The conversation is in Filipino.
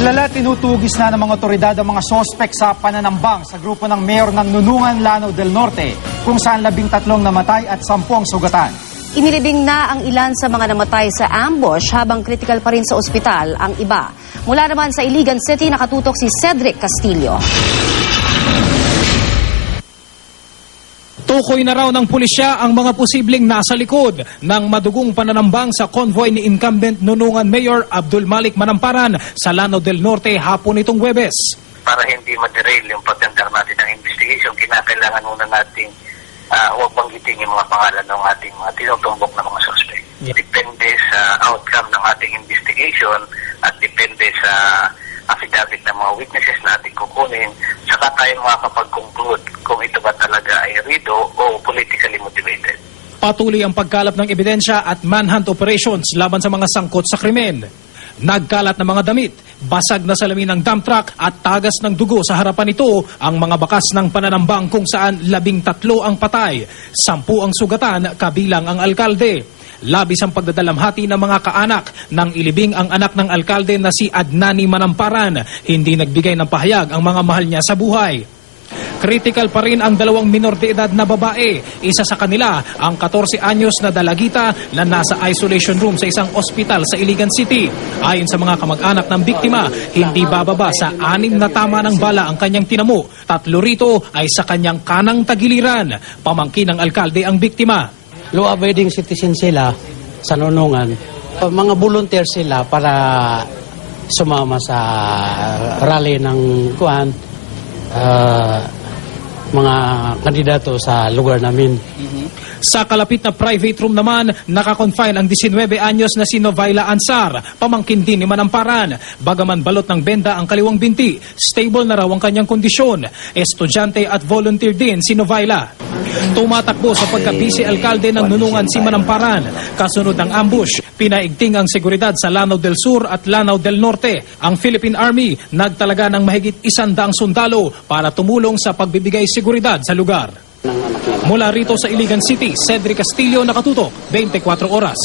Kilala tinutugis na ng mga otoridad ang mga sospek sa pananambang sa grupo ng mayor ng Nunungan, Lanao del Norte, kung saan 13 namatay at 10 ang sugatan. Inilibing na ang ilan sa mga namatay sa ambush habang critical pa rin sa ospital ang iba. Mula naman sa Iligan City, nakatutok si Cedric Castillo. Tukoy na raw ng pulisya ang mga posibleng nasa likod ng madugong pananambang sa convoy ni incumbent Nunungan Mayor Abdul Malik Manamparan sa Lanao del Norte hapon itong Huwebes. Para hindi ma-derail yung pagdandar natin ng investigation, kinakailangan muna natin huwag banggitin yung mga pangalan ng ating mga tinutumbok na mga suspect. Depende sa outcome ng ating investigation at depende sa affidavit ng mga witnesses natin kukunin, saka tayo makakapag-conclude kung ito ba talaga ay rido o politically motivated. Patuloy ang pagkalap ng ebidensya at manhunt operations laban sa mga sangkot sa krimen. Nagkalat na mga damit, basag na salamin ng dump truck at tagas ng dugo sa harapan nito ang mga bakas ng pananambang kung saan 13 ang patay, 10 ang sugatan kabilang ang alkalde. Labis ang pagdadalamhati ng mga kaanak nang ilibing ang anak ng alkalde na si Adnani Manamparan. Hindi nagbigay ng pahayag ang mga mahal niya sa buhay. Critical pa rin ang 2 minor de edad na babae. Isa sa kanila ang 14 anyos na dalagita na nasa isolation room sa isang ospital sa Iligan City. Ayon sa mga kamag-anak ng biktima, hindi bababa sa 6 na tama ng bala ang kanyang tinamo. 3 rito ay sa kanyang kanang tagiliran. Pamangkin ng alkalde ang biktima. Law-abiding citizen sila sa Nunungan. Mga volunteer sila para sumama sa rally ng mga kandidato sa lugar namin. Sa kalapit na private room naman, nakakonfine ang 19 anyos na si Novaila Ansar, pamangkin din ni Manamparan. Bagaman balot ng benda ang kaliwang binti, stable na raw ang kanyang kondisyon. Estudyante at volunteer din si Novaila. Tumatakbo sa pagka-vice alkalde ng Nunungan si Manamparan. Kasunod ng ambush, pinaigting ang seguridad sa Lanao del Sur at Lanao del Norte. Ang Philippine Army nagtalaga ng mahigit 100 sundalo para tumulong sa pagbibigay seguridad sa lugar. Mula rito sa Iligan City, Cedric Castillo, nakatutok, 24 oras.